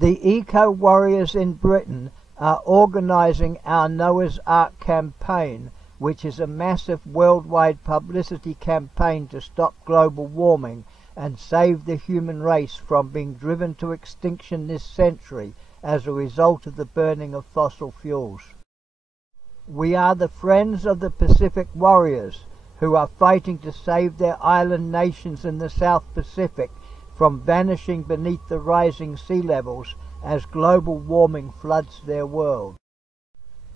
The eco-warriors in Britain are organising our Noah's Ark campaign, which is a massive worldwide publicity campaign to stop global warming and save the human race from being driven to extinction this century as a result of the burning of fossil fuels. We are the friends of the Pacific warriors who are fighting to save their island nations in the South Pacific from vanishing beneath the rising sea levels as global warming floods their world.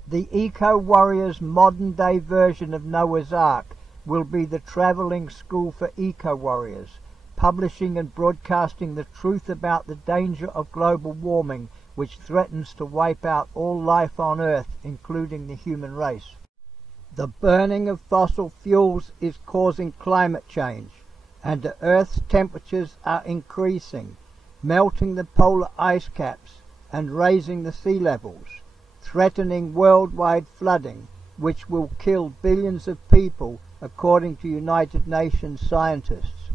The eco-warriors' modern-day version of Noah's Ark will be the travelling school for eco-warriors, publishing and broadcasting the truth about the danger of global warming, which threatens to wipe out all life on Earth, including the human race. The burning of fossil fuels is causing climate change, and the Earth's temperatures are increasing, melting the polar ice caps and raising the sea levels, threatening worldwide flooding, which will kill billions of people, according to United Nations scientists.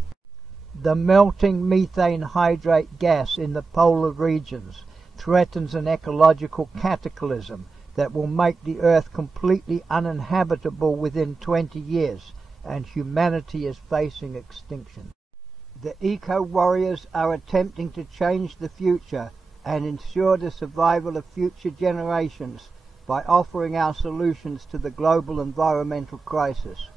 The melting methane hydrate gas in the polar regions threatens an ecological cataclysm that will make the Earth completely uninhabitable within 20 years, and humanity is facing extinction. The eco-warriors are attempting to change the future and ensure the survival of future generations by offering our solutions to the global environmental crisis.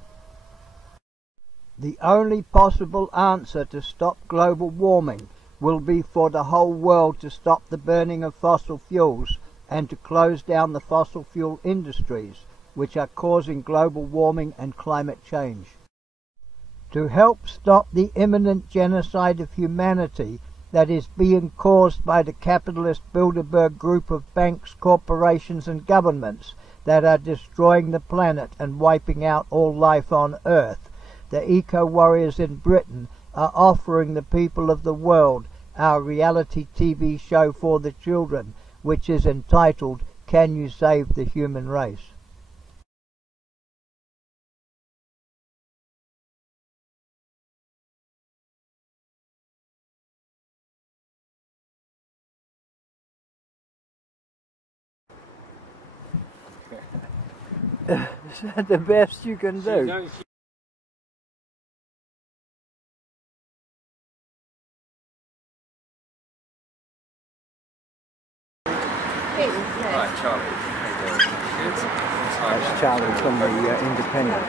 The only possible answer to stop global warming will be for the whole world to stop the burning of fossil fuels and to close down the fossil fuel industries, which are causing global warming and climate change. To help stop the imminent genocide of humanity that is being caused by the capitalist Bilderberg group of banks, corporations and governments that are destroying the planet and wiping out all life on Earth, the eco-warriors in Britain are offering the people of the world our reality TV show for the children, which is entitled, Can You Save the Human Race? Is that the best you can do? Hi, Charlie. How you doing? Good? That's Charlie from the Independent.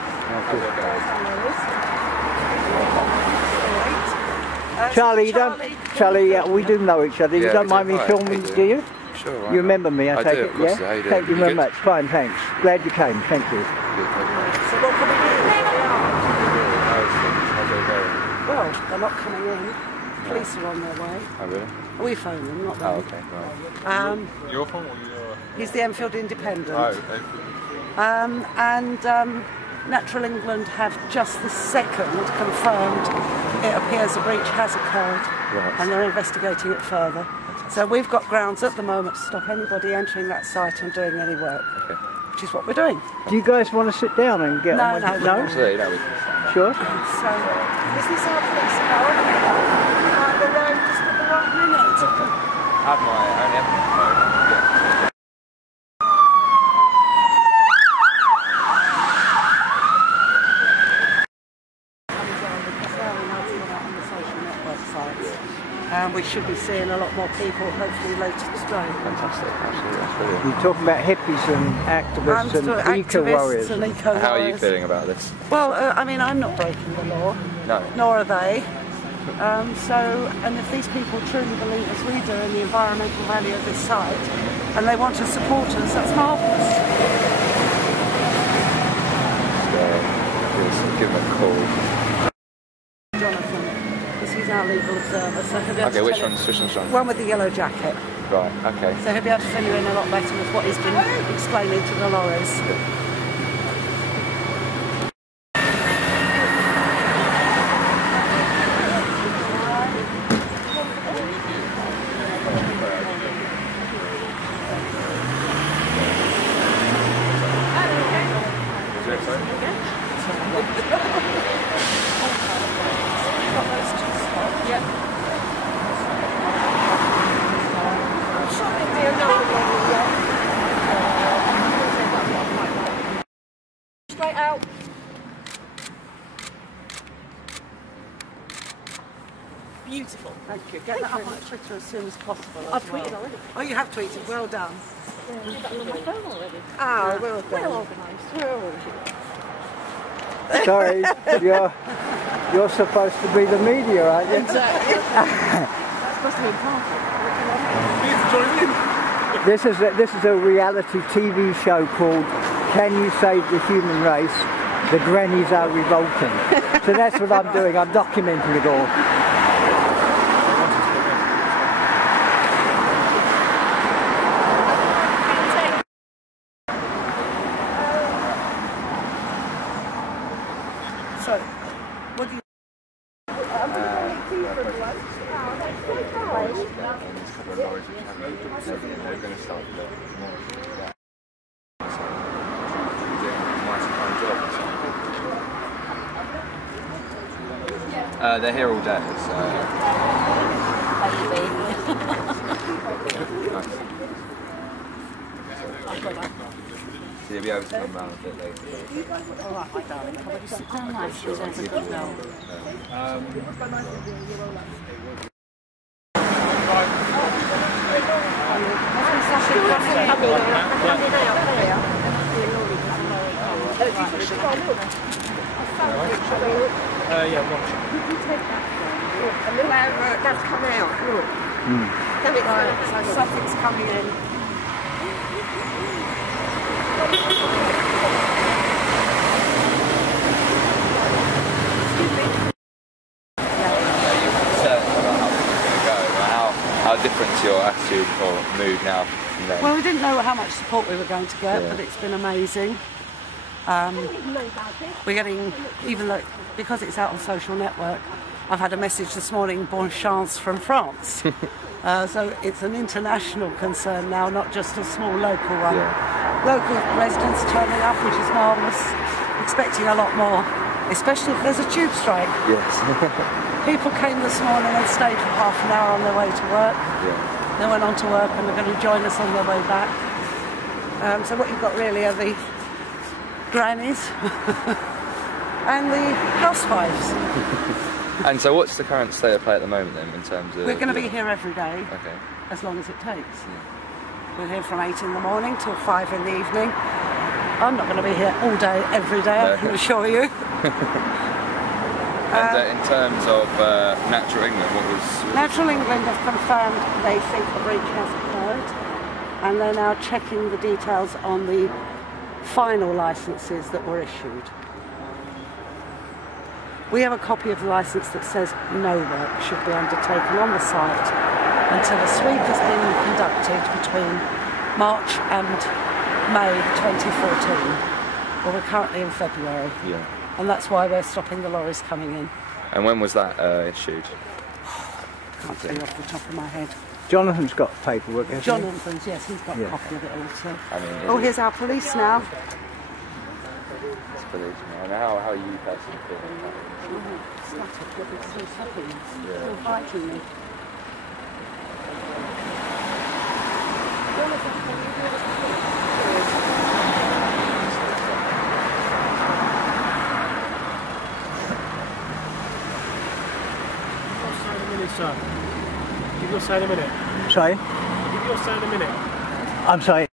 Charlie, we do know each other. You don't mind me filming, do you? Sure. You remember me, I take do, it, of course. yeah? How you doing? Thank you very much. Fine, thanks. Glad you came. Thank you. So what can we do? How's it going? Well, they're not coming in. Police are on their way. Oh, really? We phone them, not them. Oh, okay, right. Your phone or your... He's the Enfield Independent. Oh, okay. Natural England have just this second confirmed it appears a breach has occurred, Right. and they're investigating it further. So we've got grounds at the moment to stop anybody entering that site and doing any work, Okay. which is what we're doing. Do you guys want to sit down and get on with it? No? Absolutely, no, we can. Sure? So, is this our police car? The road just at the right minute. I have my own phone. Yeah. And we should be seeing a lot more people hopefully later today. Fantastic, absolutely, that's brilliant. You're talking about hippies and activists and eco-warriors. And eco-warriors. How are you feeling about this? Well, I mean, I'm not breaking the law. No. Nor are they. And if these people truly believe as we do in the environmental value of this site, and they want to support us, that's marvellous. So, give them a call. Jonathan, because he's our legal observer, so he'll be able Okay, to which tell one's you. One with the yellow jacket. Right, okay. So he'll be able to fill you in a lot better with what he's been explaining to the lorries. Light out. Beautiful. Thank you. Get that up on Twitter as soon as possible. I've tweeted already. Oh, you have tweeted. Well done. I've got it on my phone already. Ah, well done. Well organised. Sorry, you're supposed to be the media, aren't you? Exactly. That's supposed to be important. This is a reality TV show called Can You Save the Human Race? The Grannies Are Revolting. So that's what I'm doing. I'm documenting it all. So, what do you... They're here all day, so... So you'll be able to come round a bit later. Alright, my darling. How about you sit down nicely? Yeah, watch. Could you take that? And look how that's come out. Look. Right, so something's coming in. How different's your attitude or mood now from then? Well, we didn't know how much support we were going to get, but it's been amazing. We're getting, even though, because it's out on social network, I've had a message this morning, bon chance, from France. So it's an international concern now, not just a small local one. Local residents turning up, which is marvellous, expecting a lot more, especially if there's a tube strike. Yes. People came this morning and stayed for half an hour on their way to work. They went on to work and they're going to join us on their way back. So what you've got really are the grannies and the housewives. And so what's the current state of play at the moment then, in terms of... We're going to be here every day, Okay. as long as it takes. We're here from 8 in the morning till 5 in the evening. I'm not going to be here all day, every day, I can assure you. And in terms of Natural England, what was... Natural England have confirmed they think a breach has occurred, and they're now checking the details on the final licences that were issued. We have a copy of the licence that says no work should be undertaken on the site until a sweep has been conducted between March and May 2014. Well, we're currently in February. And that's why we're stopping the lorries coming in. And when was that issued? Can't tell you off the top of my head. Jonathan's got paperwork, hasn't he? Jonathan's, yes, he's got a copy of it also. I mean, Oh, here's our police now. It's police now. And how are you personally feeling about it? Static, but it's so happy. You're fighting me. Sir, give your side a minute. Sorry? Give your side a minute. I'm sorry.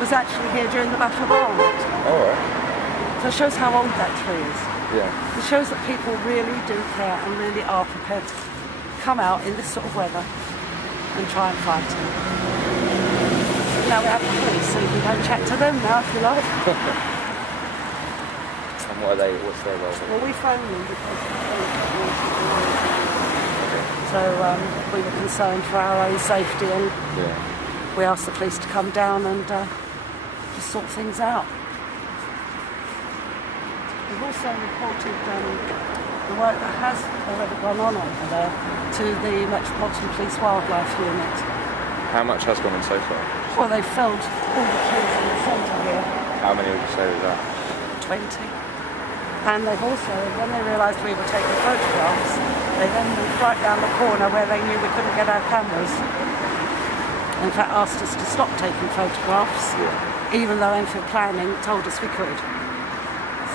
Was actually here during the Battle of Arnwood. Alright. So it shows how old that tree is. Yeah. It shows that people really do care and really are prepared to come out in this sort of weather and try and fight it. Now we have the police, so you can go and chat to them now if you like. And what are they, what's their role? Well, we phoned them because so we were concerned for our own safety, and we asked the police to come down and just sort things out. We've also reported the work that has already gone on over there to the Metropolitan Police Wildlife Unit. How much has gone on so far? Well, they felled all the trees in the centre here. How many would you say was that? 20. And they've also, when they realised we were taking photographs, they then moved right down the corner where they knew we couldn't get our cameras. In fact, asked us to stop taking photographs, even though Enfield Planning told us we could.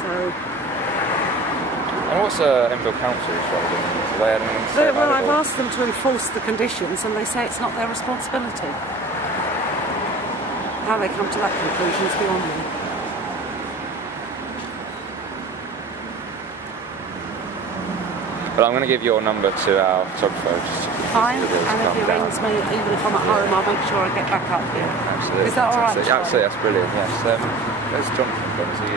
So. And what's Enfield Council's role in this? Have they had anything to say about Well, it, I've or? asked them to enforce the conditions, and they say it's not their responsibility. How they come to that conclusion is beyond me. But I'm going to give your number to our photographer. Fine, and if he rings me, even if I'm at home, I'll make sure I get back up here. Absolutely. Is that all right? Absolutely, that's brilliant, yes. Where's Jonathan from? Is he,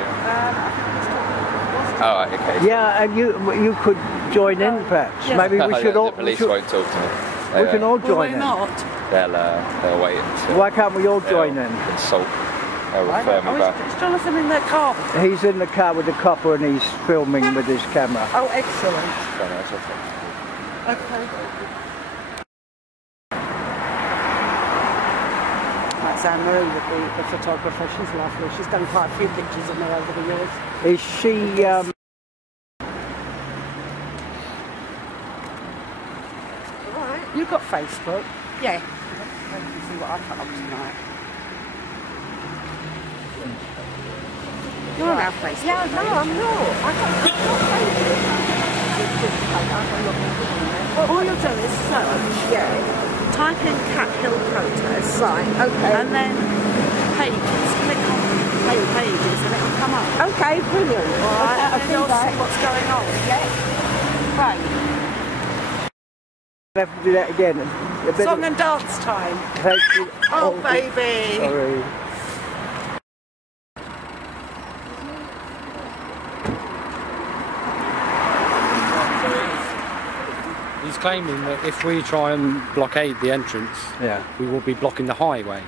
Oh, right, okay. Yeah, and you could join in perhaps. Yes. Maybe we should all. The police won't talk to me. We can all Will join they in. not? They'll wait until... Why can't we all join in? Consult. They'll refer me back. Is Jonathan in their car? He's in the car with the copper and he's filming with his camera. Oh, excellent. Okay. Okay. That's Anne-Marie, the photographer. She's lovely. She's done quite a few pictures of me over the years. Is she... Right. You've got Facebook. Yeah. Let me see what I cut up tonight. You're on our Facebook. Yeah, no, I'm not. I can't Well, all you'll do is search. Yeah. Type in Cat Hill protest. Right, okay. And then pages. Click on pages and it'll come up. Okay, brilliant. All right, I'll and then do you'll that. see what's going on. Yeah. Right. I have to do that again. A bit Song of- and dance time. Thank you. Oh, baby. Sorry. He's claiming that if we try and blockade the entrance, we will be blocking the highway.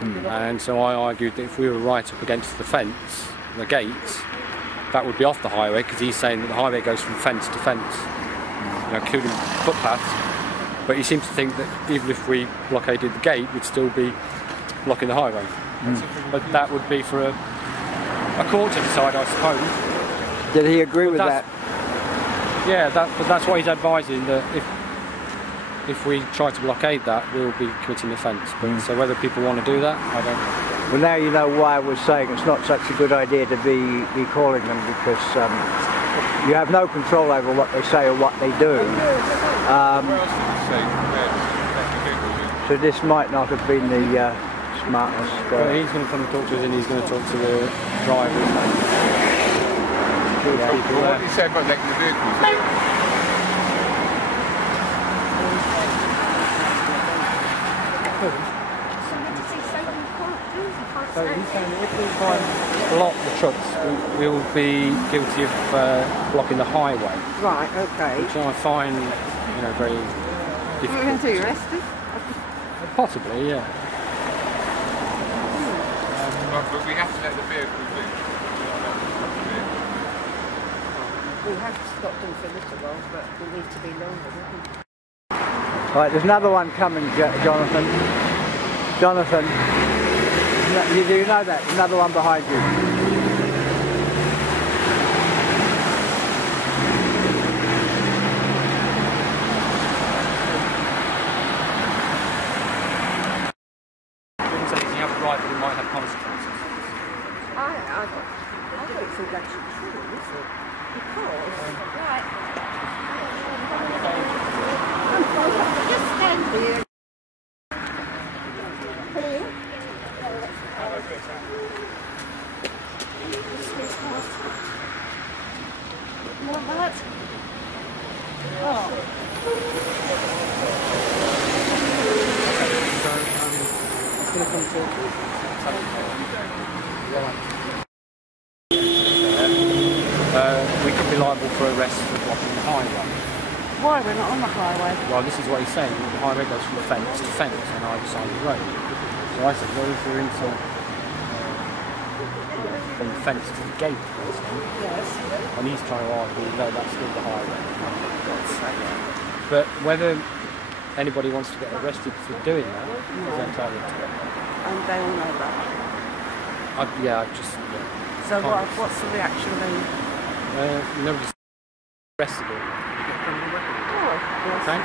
And so I argued that if we were right up against the fence, the gates, that would be off the highway, because he's saying that the highway goes from fence to fence, including footpaths. But he seems to think that even if we blockaded the gate, we'd still be blocking the highway. But that would be for a court to decide, I suppose. Did he agree with that? Yeah, but that's what he's advising, that if we try to blockade that, we'll be committing offence. So whether people want to do that, I don't know. Well, now you know why I was saying it's not such a good idea to be calling them, because you have no control over what they say or what they do. So this might not have been the smartest. Well, he's going to come and talk to us, and he's going to talk to the drivers. What did you say about letting the vehicles? So he's saying that if we try and block the trucks, we will be guilty of blocking the highway. Right, okay. Which I find, very difficult. We're going to be arrested? Possibly, yeah. But we have to let the vehicles in. We have stopped them for a little while, but we need to be longer, don't we? Right, there's another one coming, Jonathan. Jonathan, do you know that? Another one behind you. You have a right, but it might have consequences. I don't think that should be true, is it? Because, right. Just stand here. Hello? You want that? We could be liable for arrest for blocking the highway. Why? We're not on the highway. Well, this is what he's saying. The highway goes from fence to fence on either side of the road. So I said, well, if we're into from the fence to the gate, for instance, and he's trying to argue, no, that's still the highway. But whether anybody wants to get arrested for doing that is entirely up to them. And they all know that. So what's the reaction then? Nobody's arrested. Oh, yes. Okay?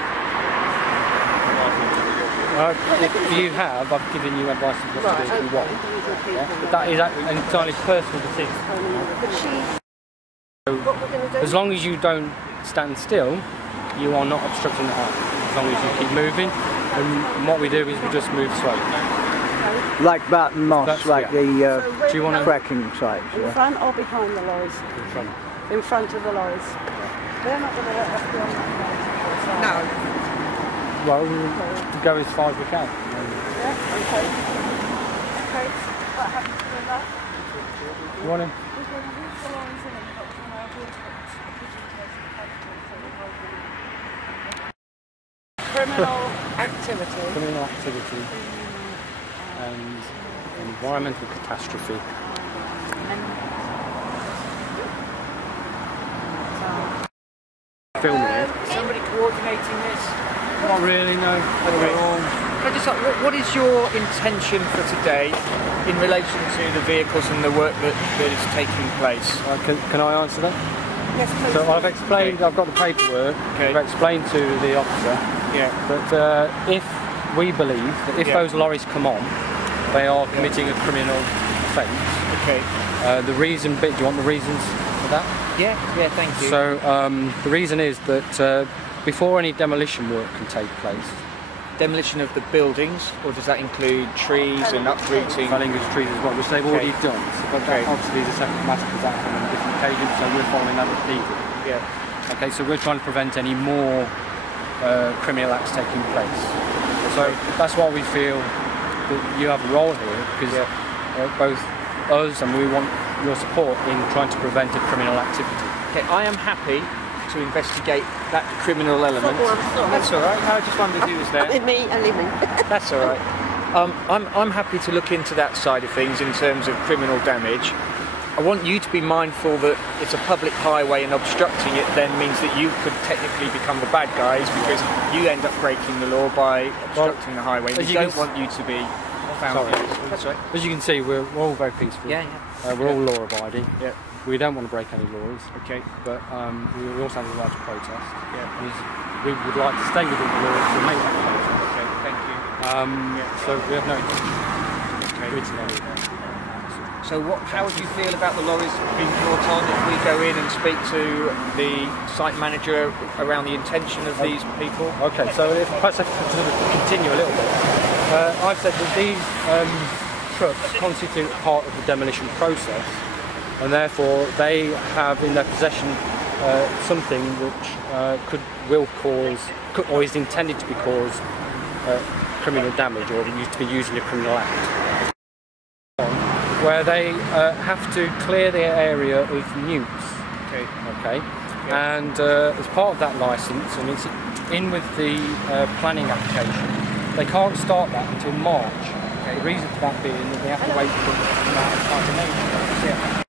If you have, I've given you advice on what to do if you want. Yeah? But that is an entirely personal decision. So, as long as you don't stand still, you are not obstructing the highway. As long as you keep moving, and what we do is we just move slowly. Like Barton Moss, like the do you want fracking sites. In front or behind the lorries? In front. In front of the lorries. They're not going to let us go on that. No. Well, we'll go as far as we can. Yeah, okay. Okay, what happens to that? You want to? Criminal activity. Criminal activity and environmental catastrophe. Filming it. Somebody coordinating this? Not really, no. Can I just ask, what is your intention for today in relation to the vehicles and the work that is taking place? Can I answer that? Yes, please. So I've explained, I've got the paperwork, I've explained to the officer that if we believe that if those lorries come on, they are committing a criminal offence. Okay. The reason, do you want the reasons for that? Yeah, thank you. So the reason is that before any demolition work can take place, demolition of the buildings, or does that include trees and uprooting? felling of trees as well, which they've already done. So, but that obviously is a separate matter because that's on a different occasion, so we're following that as legal. Yeah. Okay, so we're trying to prevent any more criminal acts taking place. So that's why we feel that you have a role here, because both us and we want your support in trying to prevent a criminal activity. Okay, I am happy to investigate that criminal element. That's all right. I just wondered who was there. Me and living. That's all right. I'm happy to look into that side of things in terms of criminal damage. I want you to be mindful that it's a public highway and obstructing it then means that you could technically become the bad guys because you end up breaking the law by obstructing the highway. We don't want you to be found guilty. That's right. As you can see, we're all very peaceful. We're all law-abiding. We don't want to break any laws. Okay. But we also have the right to protest. We would like to stay within the laws to make that protest. Okay, thank you. So we have no intention of doing anything. So how would you feel about the lorries being brought on if we go in and speak to the site manager around the intention of these people? Okay, so if perhaps I could sort of continue a little bit. I've said that these trucks constitute part of the demolition process, and therefore they have in their possession something which will cause, or is intended to be cause, criminal damage, or to be used in a criminal act. Where they have to clear the area of newts. Okay. And as part of that licence, and it's in with the planning application, they can't start that until March. The reason for that being that they have to wait for them to come out of hibernation.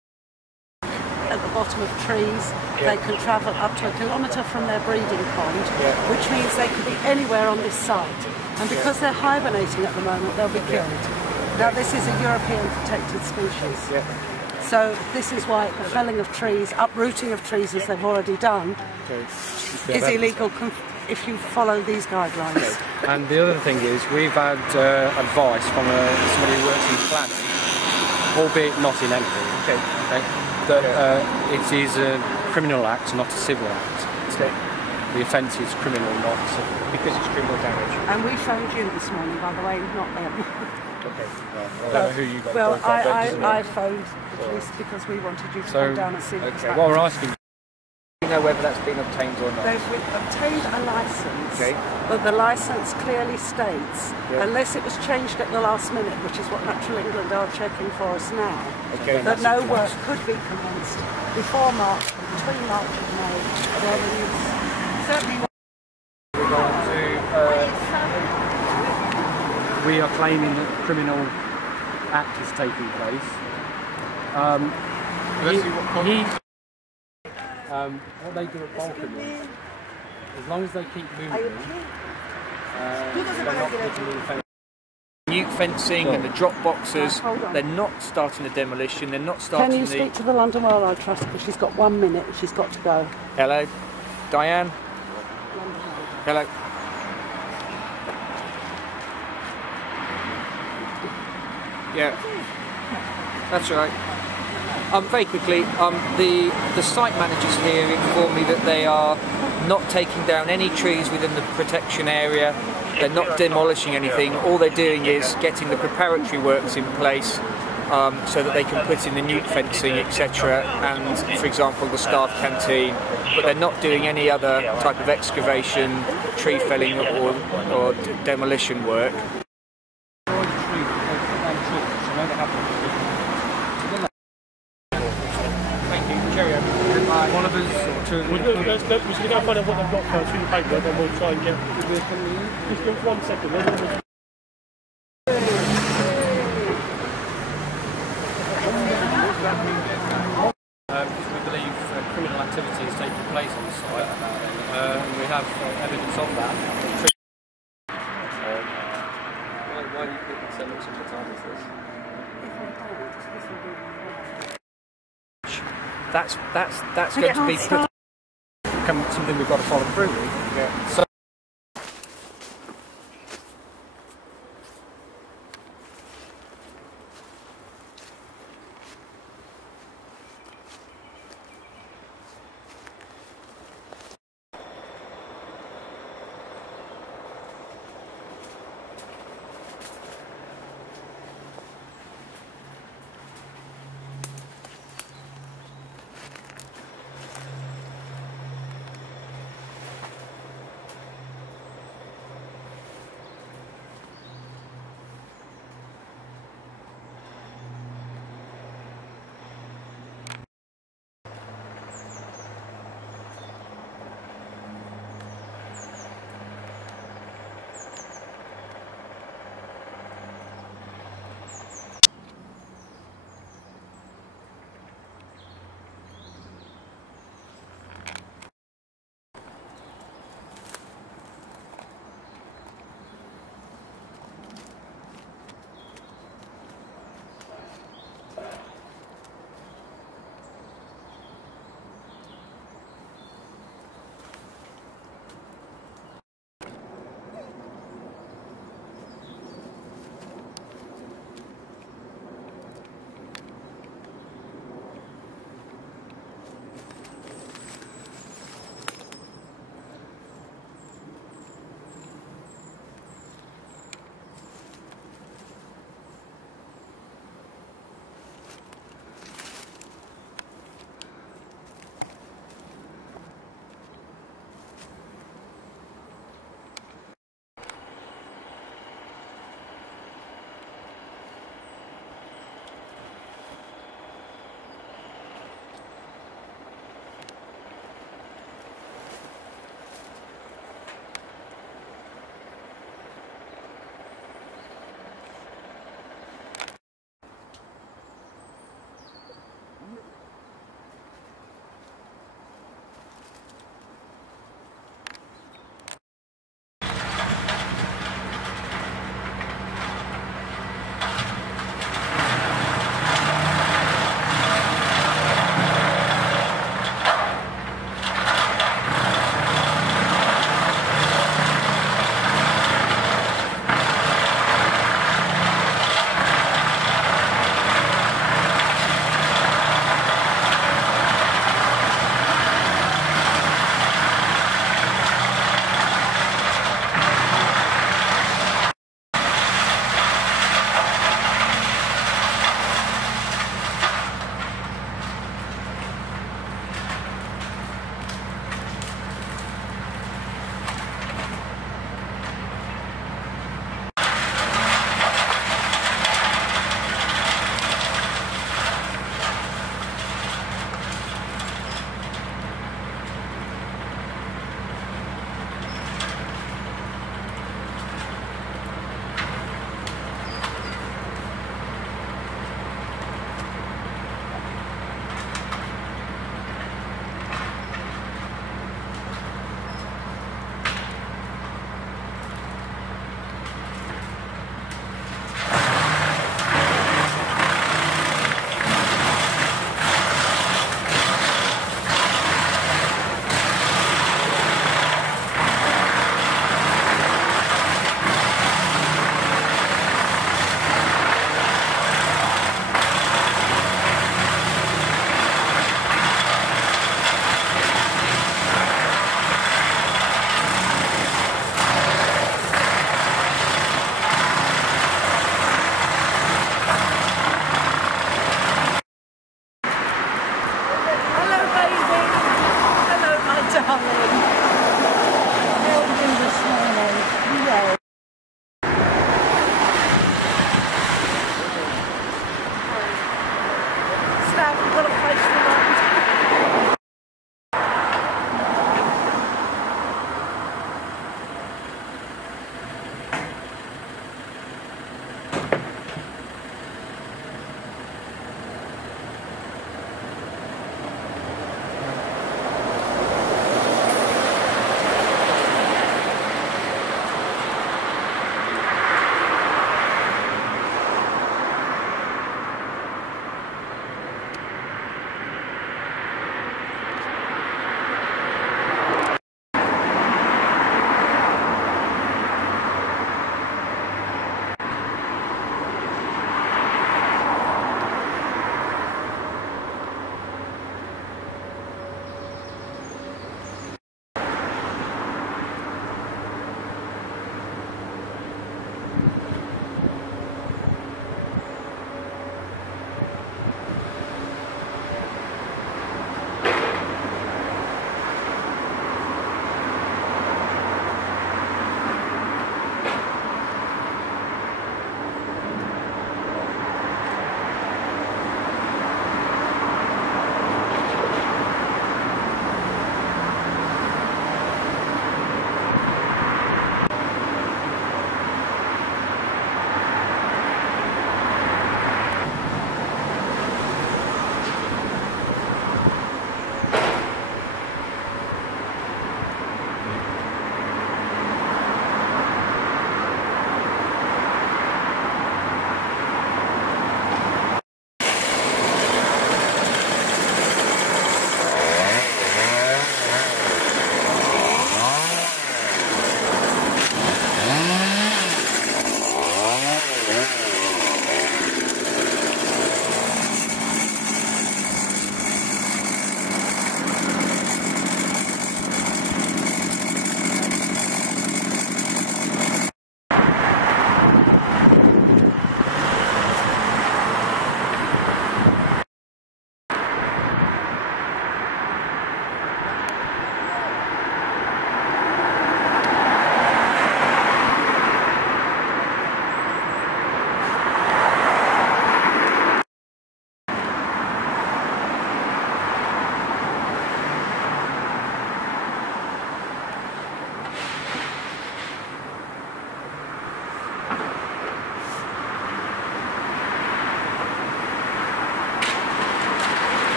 At the bottom of trees, they can travel up to 1 kilometre from their breeding pond, which means they could be anywhere on this site. And because they're hibernating at the moment, they'll be killed. Now this is a European protected species. So this is why the felling of trees, uprooting of trees as they've already done, is illegal if you follow these guidelines. And the other thing is, we've had advice from somebody who works in planning, albeit not in anything, that it is a criminal act, not a civil act. The offence is criminal, not civil. Because it's criminal damage. And we phoned you this morning, by the way, not them. I don't know who you got. Well, I phoned the police because we wanted you to come down and see what's happening. What we're asking, Do you know whether that's been obtained or not? They've obtained a licence, but the licence clearly states, unless it was changed at the last minute, which is what Natural England are checking for us now, that no work could be commenced before March, between March and May. Well, certainly. we are claiming that a criminal act is taking place. What they do at Balkan is, as long as they keep moving, they're not putting in fence. New fencing and the drop boxes, they're not starting the demolition, they're not starting the... Can you speak to the London Wildlife Trust, because she's got 1 minute, she's got to go. Hello? Diane? Hello? Yeah, that's right. Very quickly, the site managers here inform me that they are not taking down any trees within the protection area. They're not demolishing anything. All they're doing is getting the preparatory works in place so that they can put in the newt fencing, etc. And, for example, the staff canteen. But they're not doing any other type of excavation, tree felling or demolition work. One of us or two of We're going to find out what they've got first through the paper, then we'll try and get. Just give 1 second. We believe criminal activity is taking place on the site, and we have evidence of that. Why do you think it's so much of the time as this? That's going to be something we've got to follow through with. Yeah. So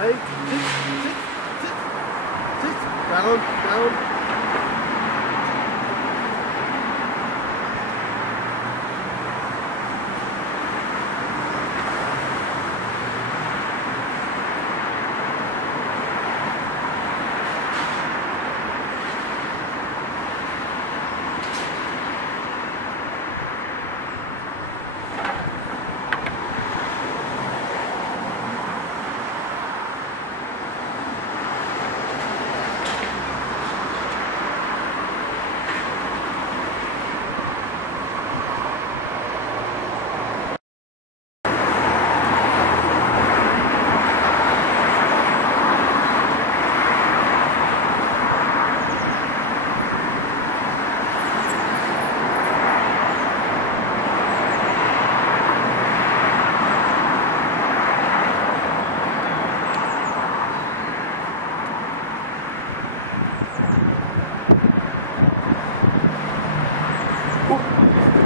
Okay. Sit. Down.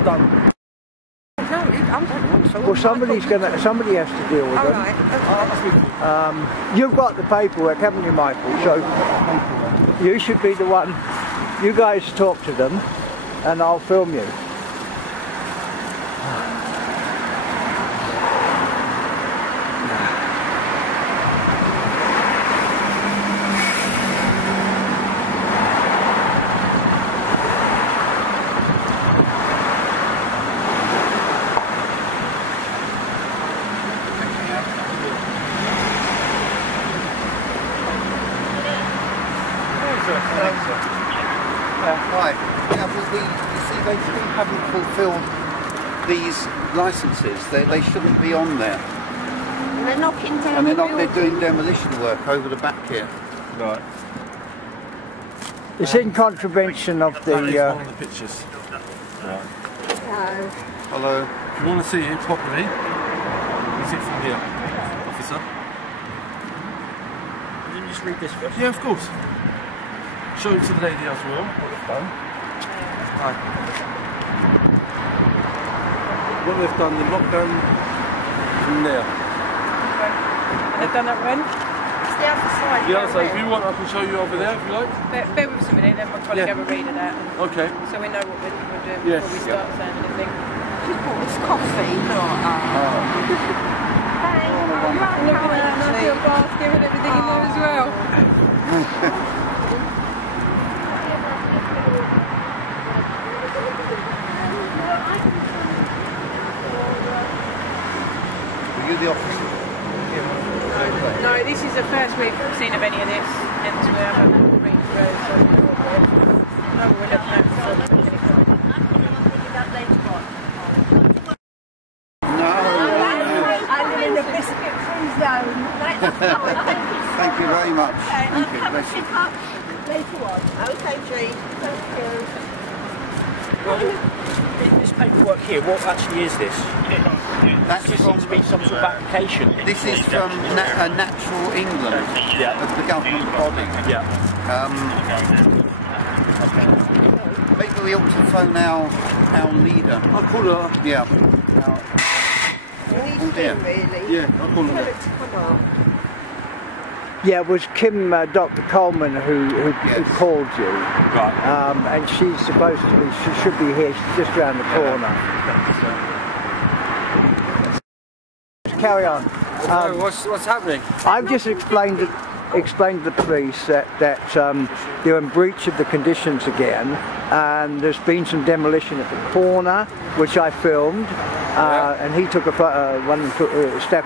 Done. No, I don't want to. Well, somebody has to deal with them. Right. You've got the paperwork, haven't you, Michael? So you should be the one. You guys talk to them, and I'll film you. Right. Yeah, well, you see, they still haven't fulfilled these licences. They shouldn't be on there. And they're knocking down They're doing demolition work over the back here. Right. It's in contravention of the. That is one of the pictures. Right. No. Hello. If you want to see it properly, is it from here, officer? Can you just read this first? Yeah, of course. Show it to the lady as well on the phone. Hi. What they've done, they've locked down from there. They've done that when? It's the other side. Yeah, so if you want, I can show you over there if you like. Bear with us a minute, then my colleague will read it out. Okay. So we know what we're doing Yes. before we start saying anything. She's bought this coffee. Hey, Look at that nice little basket with everything in there as well. Are you the officer? No, this is the first we've seen of any of this, hence we haven't read through, so we know what we're looking at. I live in the biscuit-free zone. Thank you very much. I'll Thank you. come and pick up later on. Okay, G. Thank you. This paperwork here, what actually is this? That's There seems to be some sort of application. This is from Natural England, the government body. Yeah. Maybe we ought to phone our leader. I'll call her. Yeah. Oh dear. Really? Yeah, I'll call Tell her. it to come up. Yeah, it was Kim, Dr. Coleman, who called you. Right. And she's supposed to be. She should be here. She's just round the corner. Carry on. What's happening? I've just explained to the police that they're in breach of the conditions again, and there's been some demolition at the corner, which I filmed, and he took a Stab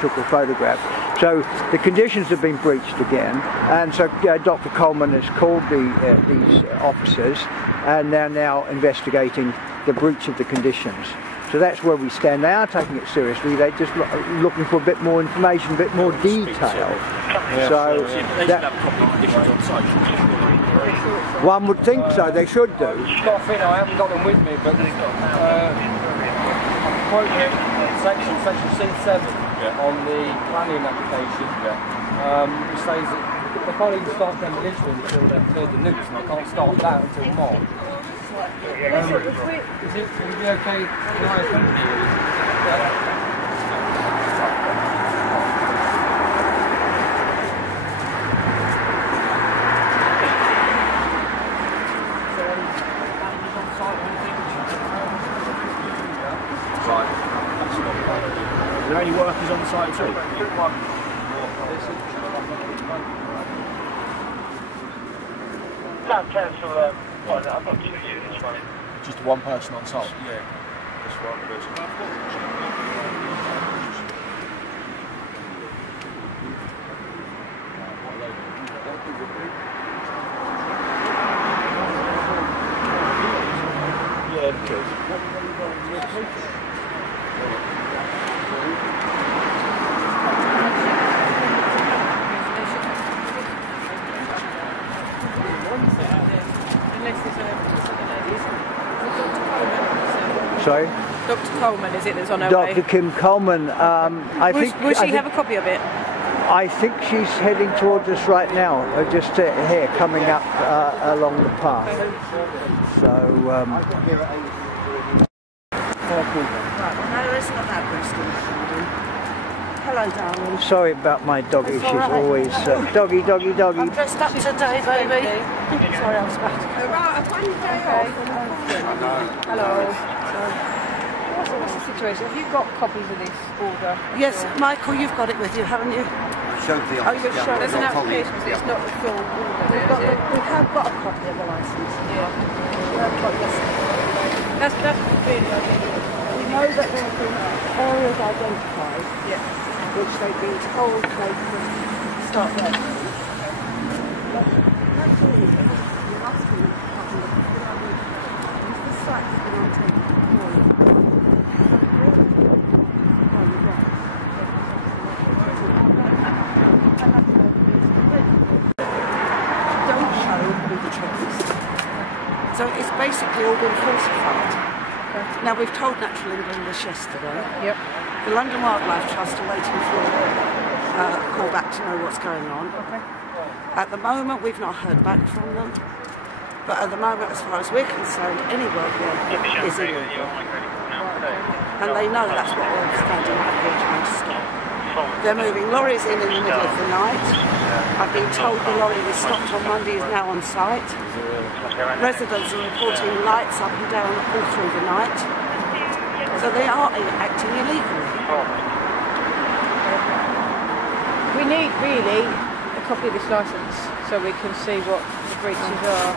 took a photograph. So the conditions have been breached again, and so Dr. Coleman has called these officers, and they're now investigating the breach of the conditions. So that's where we stand. They are taking it seriously. They're just looking for a bit more information, a bit more detail. So one would think so. They should do. I've got a feeling I haven't got them with me, but I'm quoting section C7 on the planning application, which says that they can't even start demolition until they've cleared the nukes, and they can't start that until March. Is it would be okay to hire a company? any workers on the site at all? Town council, I've got 2 units running. Just one person on site? Yeah, just one person. Yeah, because. Sorry? Dr. Coleman, is it, that's on her Dr. way? Kim Coleman. Will she have a copy of it? I think she's heading towards us right now, just here, coming up along the path. So, Right, no, it's not that Bristol. Hello, darling. sorry about my doggy, That's she's all right. always doggy, doggy, doggy. I'm dressed up today, baby. Sorry, I was about to go. Right, I've one day off. Hello. What's the situation? Have you got copies of this order? Yes, Michael, you've got it with you, haven't you? Showed the Oh, you've shown There's an application, but it's not the full order. We have got a copy of the licence. Yeah. We have got this. That's really okay. We know that there have been areas identified, which they've been told they can start working. But that's all it is. You're asking them to have a look at it. Because this site has been untaken before. Don't show all the trees. So it's basically all been falsified. Now we've told Natural England this yesterday. Yep. The London Wildlife Trust are waiting for a call back to know what's going on. Okay. At the moment we've not heard back from them. But at the moment, as far as we're concerned, any work is illegal. And they know that's what we're standing out here trying to stop. They're moving lorries in the middle of the night. I've been told the lorry was stopped on Monday is now on site. Residents are reporting lights up and down all through the night. So they are acting illegally. We need really a copy of this licence so we can see what the breaches are.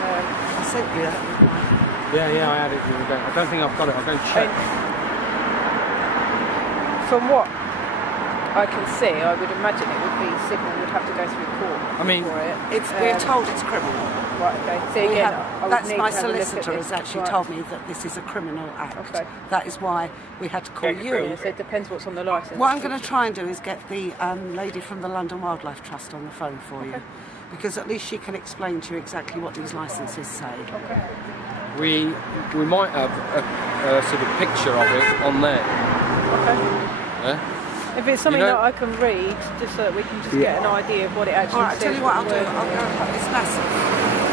I sent you that. Yeah, I had it the other day. I don't think I've got it. I'll go check. From what I can see, I would imagine it would be civil. We'd have to go through court for it. We're told it's criminal. Right, okay. So again, I would that's need my to have a look at solicitor this. has actually Right. told me that this is a criminal act. Okay. That is why we had to call you. Yeah, so it depends what's on the licence. What I'm going to try and do is get the lady from the London Wildlife Trust on the phone for you. Because at least she can explain to you exactly what these licences say. Okay. We might have a sort of picture of it on there. Okay. Yeah? If it's something that I can read, just so that we can just get an idea of what it actually All right, says. tell you what I'll do. I'll go. It's massive.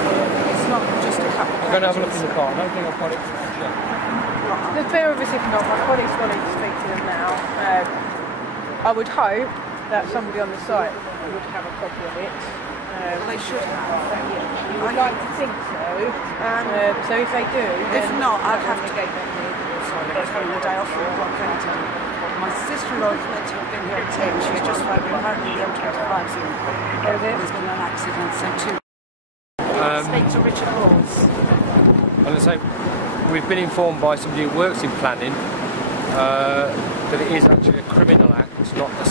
It's not just a couple of I'm going to have a look in the car. I don't think I've got it. There's fair of us if not. My colleague's going to speak to them now. I would hope that somebody on the site would have a copy of it. They should have. You would like to think so. So if they do, If then not, I'd have to. negate that need. Sorry, I was having a day off for what I'm going to do. My sister-in-law is meant to have been here at 10. She's just phoned me. Apparently the M25's in. There's been an accident, so too. Speak to Richard Laws. I'm going to say, we've been informed by somebody who works in planning that it is actually a criminal act, not a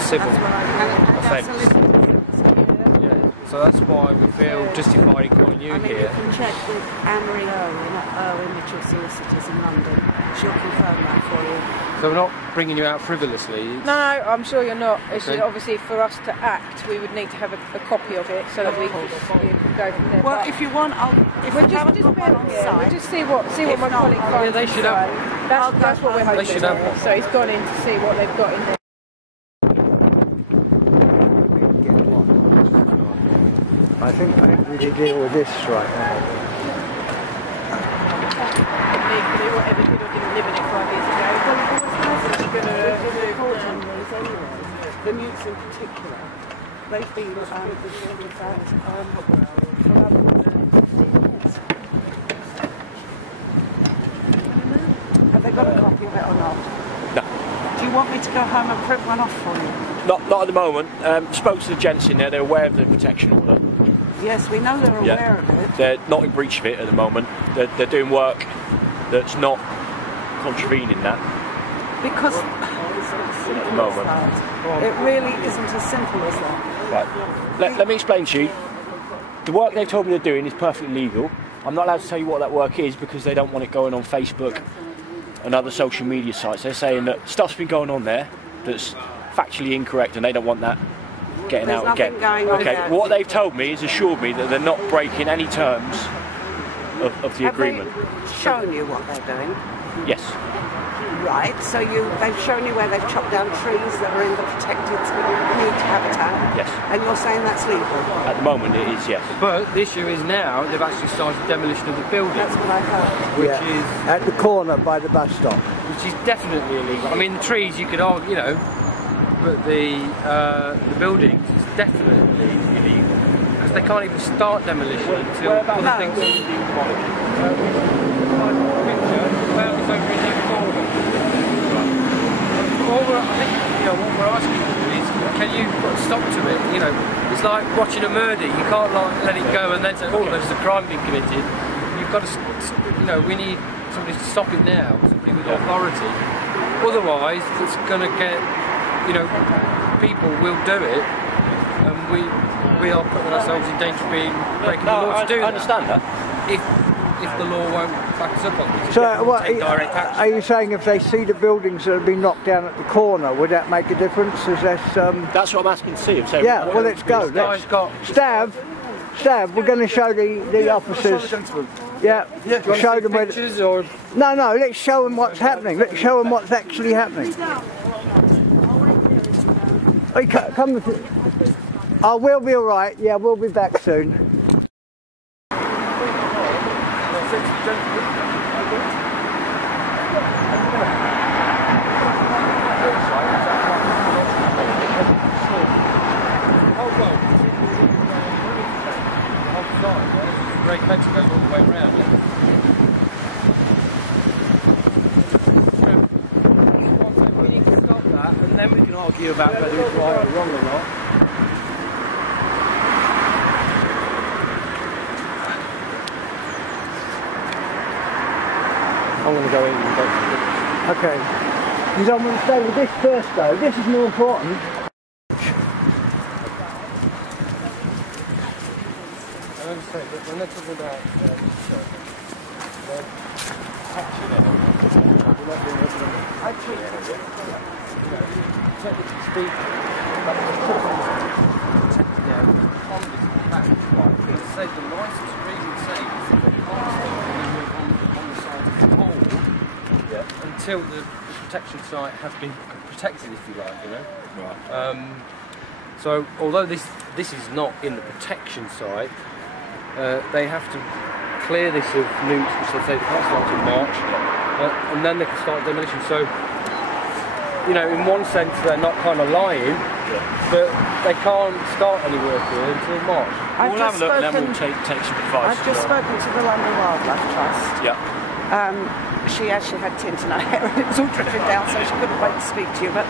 civil offence. So that's why we feel justified in calling you here. You can check with Anne-Marie Irwin at Irwin Mitchell Solicitors in London. She'll confirm that for you. So we're not bringing you out frivolously? No, I'm sure you're not. It's Okay. just obviously for us to act, we would need to have a copy of it so that we can go from there. Well, But if you want, if we'll we haven't got one on we'll site, just see what my colleague finds. Yeah, they should have. That's what we're hoping. They should have one. So he's gone in to see what they've got in there. I think we should deal with this right now. Legally, whatever did or didn't live in it 5 years ago. the newts in particular, they've been with that for about 15 years. Have they got a copy of it or not? No. Do you want me to go home and print one off for you? Not at the moment. Spoke to the gents in there, they're aware of the protection order. Yes, we know they're aware of it. They're not in breach of it at the moment. They're doing work that's not contravening that. Because at the moment. It really isn't as simple as that. Right. Let me explain to you. The work they've told me they're doing is perfectly legal. I'm not allowed to tell you what that work is because they don't want it going on Facebook and other social media sites. They're saying that stuff's been going on there that's factually incorrect and they don't want that getting There's out again. Going on okay, there. what they've told me is assured me that they're not breaking any terms of the agreement. Have they shown you what they're doing? Yes. Right, so they've shown you where they've chopped down trees that are in the protected need habitat? Yes. And you're saying that's legal? At the moment it is, yes. But the issue is now they've actually started demolition of the building. That's what I heard. Which is... At the corner by the bus stop. Which is definitely illegal. I mean, the trees you could argue, you know, but the buildings is definitely illegal. Because they can't even start demolition until other things are demolished. All I think, you know, what we're asking is, can you put a stop to it? You know, it's like watching a murder. You can't like let it go and then say, oh, there's a crime being committed. You've got to, you know, we need somebody to stop it now, somebody with authority. Otherwise, it's going to get, you know, people will do it, and we are putting ourselves in danger of breaking the law to do that. I understand that. If the law won't back us up on this. So what, are you saying if they see the buildings that have been knocked down at the corner, would that make a difference? Is that, that's what I'm asking to see. Yeah, well let's go. Stav, we're going to show the officers. Yeah, show them where. Or? No, let's show them what's happening. Let's show them what's actually happening. Hey, come with it. Oh, we'll be all right. Yeah, we'll be back soon. Great fence goes all the way around. We need to stop that, and then we can argue about whether it's right or wrong or not. I'm going to go in and go. Okay. You don't want to stay with this first though. This is more important. When they're talking about until the protection site has been protected, if you like, you know. Right. So although this is not in the protection site, they have to clear this of newts, which they say they can't start in March, and then they can start demolition. So, you know, in one sense they're not kind of lying, but they can't start any work here until March. We'll have a look and then we'll take some advice. I've just spoken to the London Wildlife Trust. Yeah. She actually had tint in her hair and it was all dripping down, so she couldn't wait to speak to you. But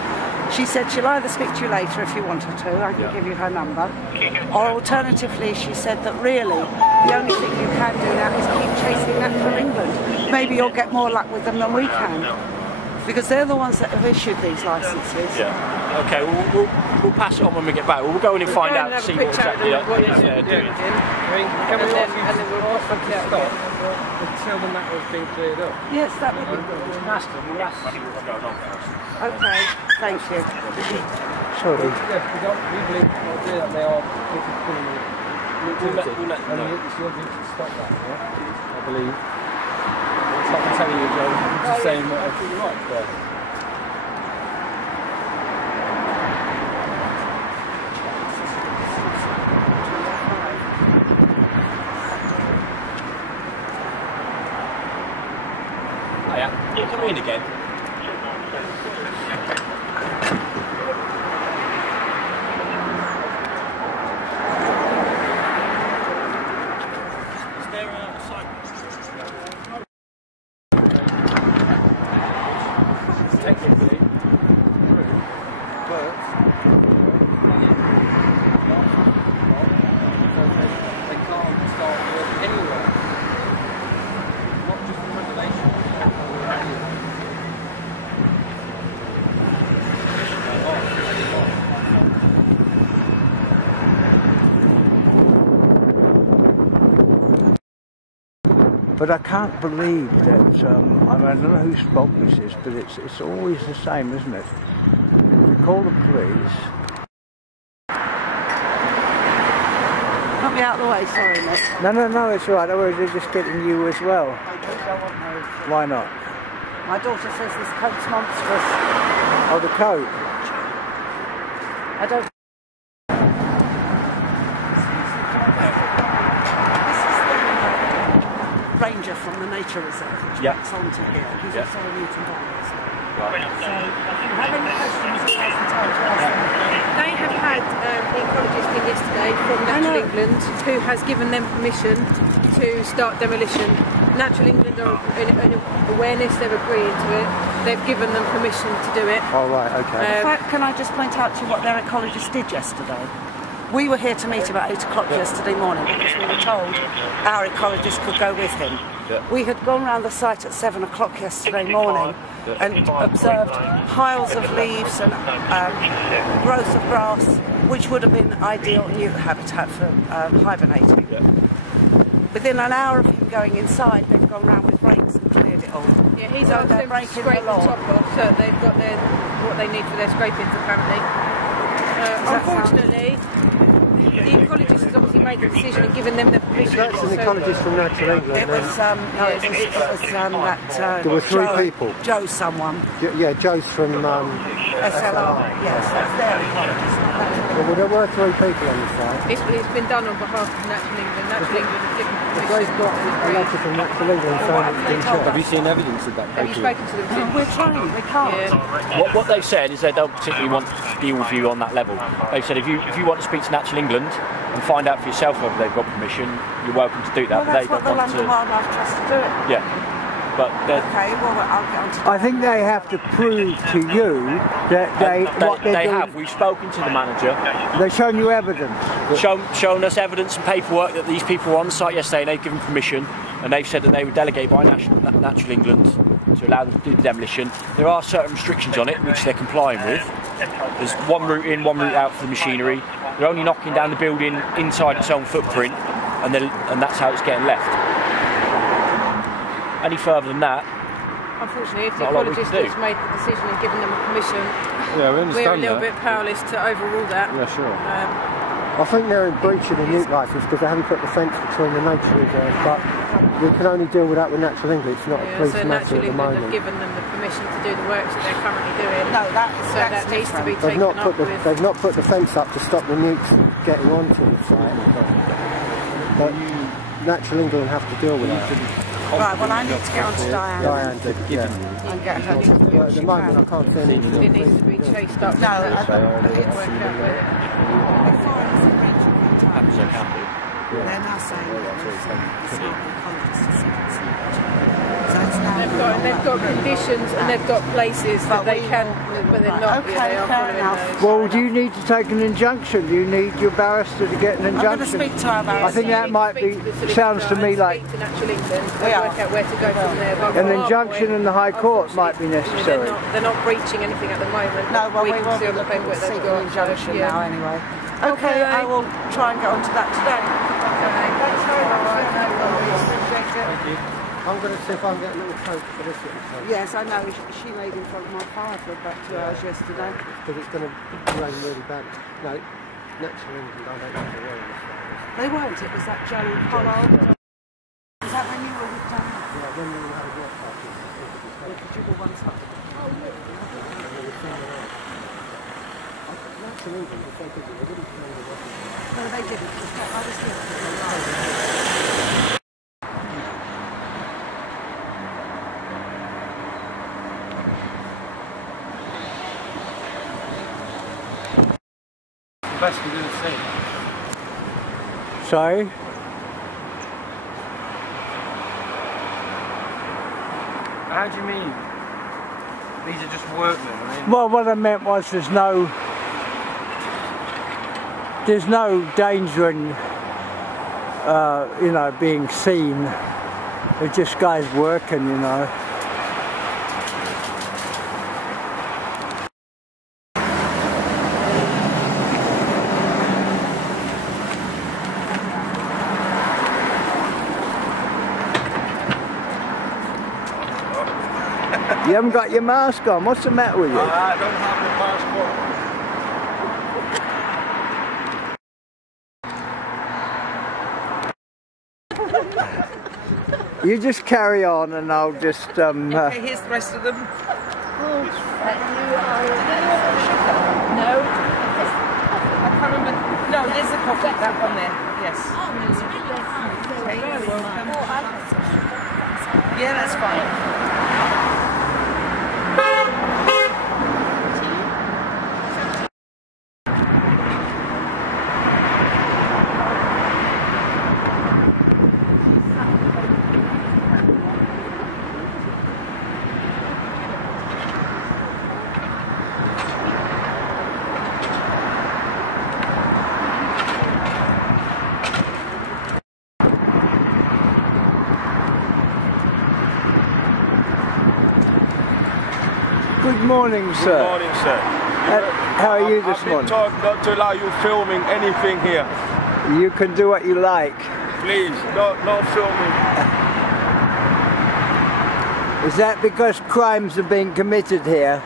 she said she'll either speak to you later if you want her to. I can give you her number. Or alternatively, she said that really the only thing you can do now is keep chasing that from England. Maybe you'll get more luck with them than we can. Because they're the ones that have issued these licences. Yeah. Okay, we'll pass it on when we get back. We'll go in and find out and see what exactly they're doing. Can we ask you to stop until the matter has been cleared up? Yes, that would be good. We'll ask them, we'll ask them what's going on first. Okay, thank you. Sorry. Yes, we believe that they are criminal. We'll let them know. And it's your duty to stop that, yeah? I believe. It's not telling you, Joe, I'm just saying what I feel right there. You come in again. Is there a sign? Technically, But I can't believe that, I mean, I don't know whose fault this is, but it's always the same, isn't it? We call the police. Not me out of the way, sorry, Nick. No, it's all right. Otherwise they're just getting you as well. Why not? My daughter says this coat's monstrous. Oh, the coat? I don't... Ranger from the nature reserve, which backs onto here. He's also a Newton Downs. Right. So, if you have any questions, it's time to ask them. They have had the ecologist in yesterday from Natural England, who has given them permission to start demolition. Natural England are in awareness, they're agreeing to it. They've given them permission to do it. Oh, right, okay. In fact, can I just point out to you what their ecologist did yesterday? We were here to meet about 8 o'clock yesterday morning because we were told our ecologist could go with him. We had gone round the site at 7 o'clock yesterday morning and observed piles of leaves and growth of grass, which would have been ideal newt habitat for hibernating. Within an hour of him going inside, they've gone round with rakes and cleared it all. Yeah, he's asked them to scrape the top off, so they've got what they need for their scrapings apparently. Unfortunately, the ecologist has obviously made the decision and given them the permission. That's an ecologist from Natural England. It was, that... there were 3 people. Joe someone. Yeah, Joe's from... SLR, yes, that's their ecologist. Well, there were 3 people on the site. It's been done on behalf of Natural England. Natural England has given permission. They've got a letter from Natural England saying it's been checked. Have you seen evidence of that? Have you spoken to them? We're trying, we can't. Yeah. What they've said is they don't particularly want to deal with you on that level. They've said if you want to speak to Natural England and find out for yourself whether they've got permission, you're welcome to do that. Well, that's what the London Wildlife Trust are doing. Yeah. But okay, well, I'll get on to that. I think they have to prove to you that what they're doing. Have. We've spoken to the manager. They've shown you evidence. Shown us evidence and paperwork that these people were on site yesterday and they've given permission, and they've said that they were delegated by Natural England to allow them to do the demolition. There are certain restrictions on it which they're complying with. There's one route in, one route out for the machinery. They're only knocking down the building inside its own footprint, and that's how it's getting left. Any further than that, unfortunately, if the ecologist has made the decision and given them a permission, we're a little bit powerless to overrule that. Yeah, sure. I think they're in breach of the newt licence because they haven't put the fence between the nature reserve, but we can only deal with that with Natural England. It's not a police matter at the moment. Have given them the permission to do the works that they're currently doing. No, that needs to be taken up with. They've not put the fence up to stop the newts getting onto the site, but Natural England have to deal with that. Right, well I need to get on to Diane. And get her to at the moment I can't see anything. It needs to be chased up. No, I think they're now saying it's not they've got conditions and they've got places that they can, but they're not. Okay, fair enough. Well, do you need to take an injunction? Do you need your barrister to get an injunction? I'm going to speak to our barrister. I think that might be, sounds to me like to Natural England and work out where to go from there. An injunction in the High Court might be necessary. They're not breaching anything at the moment. No, well, we can will see on the paperwork they've got an injunction now anyway. Okay, I will try and get onto that today. Okay, thanks very much. Thank you. I'm going to see if I can get a little coat for this little coat. Yes, I know. She laid in front of my fire for about 2 hours yesterday. Because it's going to rain really bad. No, Natural England, I don't know the rain. They weren't. It was that Joe Pollard. Is that when you were with Dan? Yeah, when we had a work party. Did you go one time? Natural England, if they did it, they wouldn't find the weapons. No, they didn't. I was here. Best we're going to see. Sorry? How do you mean? These are just workmen. I mean... Well, what I meant was there's no danger in, you know, being seen. They're just guys working, you know. You haven't got your mask on. What's the matter with you? I don't have the passport. You just carry on and I'll just... Okay, here's the rest of them. No. I can't remember. No, there's the coffee, that one there. Yes. Okay, you're welcome. Yeah, that's fine. Good morning, sir. Good morning, sir. How are you this morning? I've been told not to allow you filming anything here. You can do what you like. Please, not filming. Is that because crimes are being committed here?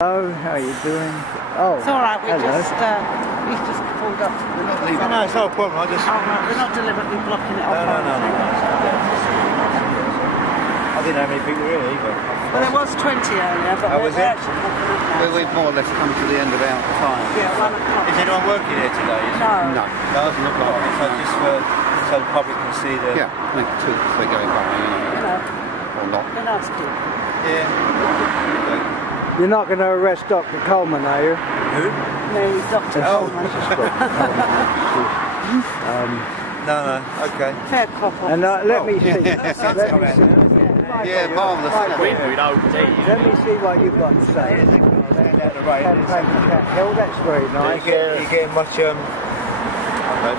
Hello, how are you doing? Oh, it's all right. He's just pulled up. We're not leaving. No, it's not a problem. Right, we're not deliberately blocking it off. No. I didn't know how many people were here either. Well, there was 20 earlier, but was it? We've more or less come to the end of our time. Yeah, 1 o'clock. Is anyone working here today? No. No, doesn't look like it. So just so the public can see the... Yeah, I think they're going by. Hello. or not. They're nice people. Yeah. You're not going to arrest Dr. Coleman, are you? Who? No, Dr. Coleman. No, okay. Fair copper. And let me see. Yeah, marvellous. Let me see what you've got to say. Hill, that's very nice. Are you getting much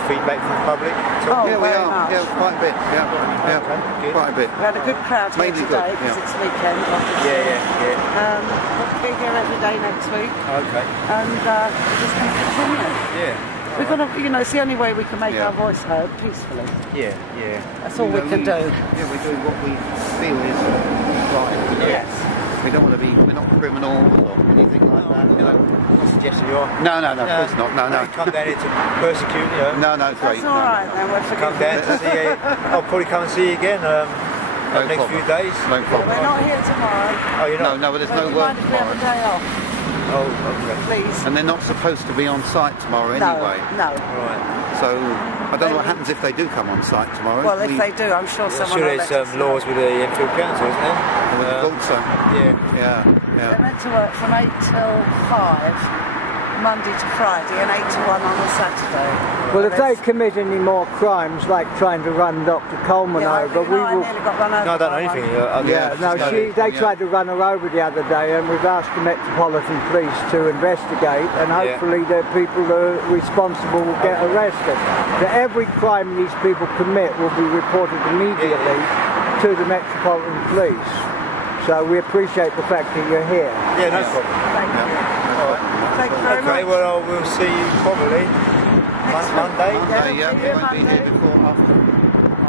feedback from the public? Yeah, we are. Much. Yeah, quite a bit. Yeah, quite a bit. We had a good crowd here today because it's weekend. Yeah. We'll be here every day next week. Okay. And we're just going to continue. Yeah. We're going to, it's the only way we can make our voice heard peacefully. Yeah. That's all we can do. Yeah, we're doing what we feel is right. Yes. We don't want to be, we're not criminals or anything like that, I'm not suggesting you are. No, of course not. No. Come down here to persecute, No, it's great. That's all right, then. We'll come down to see you. I'll probably come and see you again the next few days. No problem. We're not here tomorrow. Oh, you're not? No, but there's no work tomorrow. We have a day off. Oh, okay. Please. And they're not supposed to be on site tomorrow anyway. No. Right. So, I don't know what happens if they do come on site tomorrow. Well, if they do, I'm sure someone will let us there's laws with the Enfield Council, isn't there? I would have thought so. Yeah. They're meant to work from 8 till 5, Monday to Friday, and 8 to 1 on a Saturday. Well, if they commit any more crimes, like trying to run Dr. Coleman over, we will... I nearly got run over. No, I don't know anything. They tried to run her over the other day, and we've asked the Metropolitan Police to investigate, and hopefully the people that are responsible will get arrested. That every crime these people commit will be reported immediately to the Metropolitan Police. So we appreciate the fact that you're here. Yeah, no problem. Thank you very much. Okay, well, we'll see you probably Monday. We won't be here before after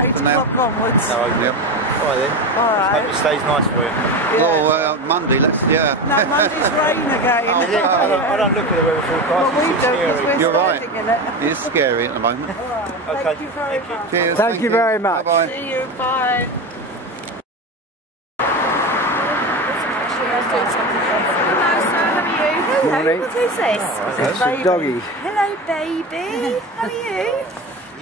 8 o'clock onwards. No, yep. All right then. All right. Hope it stays nice for you. Well, Monday, No, Monday's rain again. I don't look at the weather forecast. Well, we do, because we're You're right. in it. It is scary at the moment. Okay. Thank you very much. Cheers. Thank you very much. Bye-bye. See you. Bye. Morning. Who's this? That's a doggy. Hello, baby. How are you?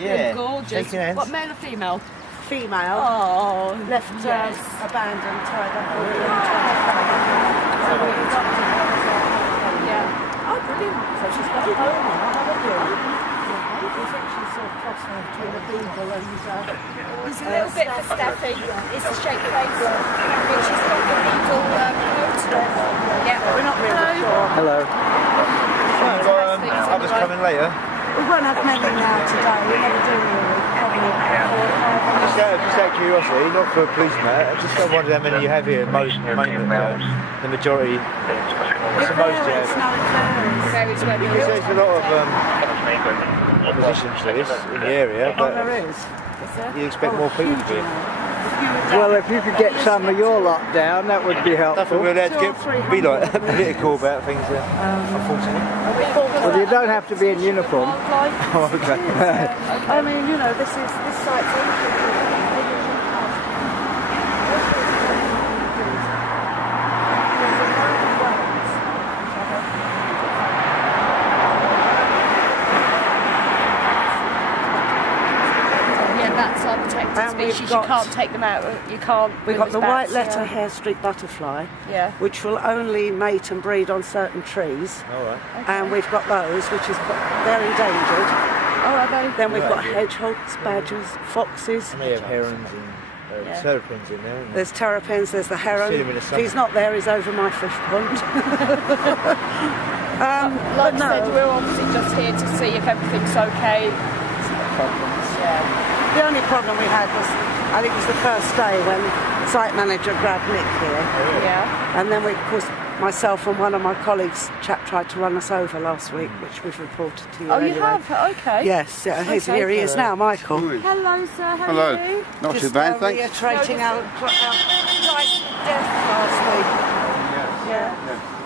Yeah. Gorgeous. Shaking hands. What, male or female? Female. Oh, Left yes. Abandoned, tied up. Yeah. Oh, brilliant. So she's got home now, haven't you? I think she's sort of crossing between the beagle and... There's a little bit for Steffi. It's a shake face. But she's got the beagle coat. Yeah, we're not really sure. Hello. Others coming later. We won't have many now today. We never do really. Just out of curiosity, not for a police matter, I just wondered how many you have here. The majority. What's the most you have? Varies where Because there's a lot of opposition to this in the area, but there is. you expect more people to be. Well, if you could get some of your lot down, that would be helpful. Nothing we're allowed to be like political about things, unfortunately. Well, you don't have to be in uniform. Oh, okay. I mean, this site's that's our protected species. You can't take them out. You can't. We've got the white letter hair streak butterfly, which will only mate and breed on certain trees. All right. Okay. And we've got those, which is they're endangered. Oh, are they? Then we've got hedgehogs, badgers, foxes. And they have herons and terrapins in there. There's terrapins. There's the heron. If he's not there, he's over my fish pond. Like I said, we're obviously just here to see if everything's okay. The only problem we had was, I think it was the first day when site manager grabbed Nick here. Yeah. And then we, of course, myself and one of my colleagues, chap tried to run us over last week, which we've reported to you. Oh, anyway. You have? Okay. Yes, here he is now, Michael. Hello, sir. How are you? Not too bad, thanks. Reiterating our life and death last week. Yeah.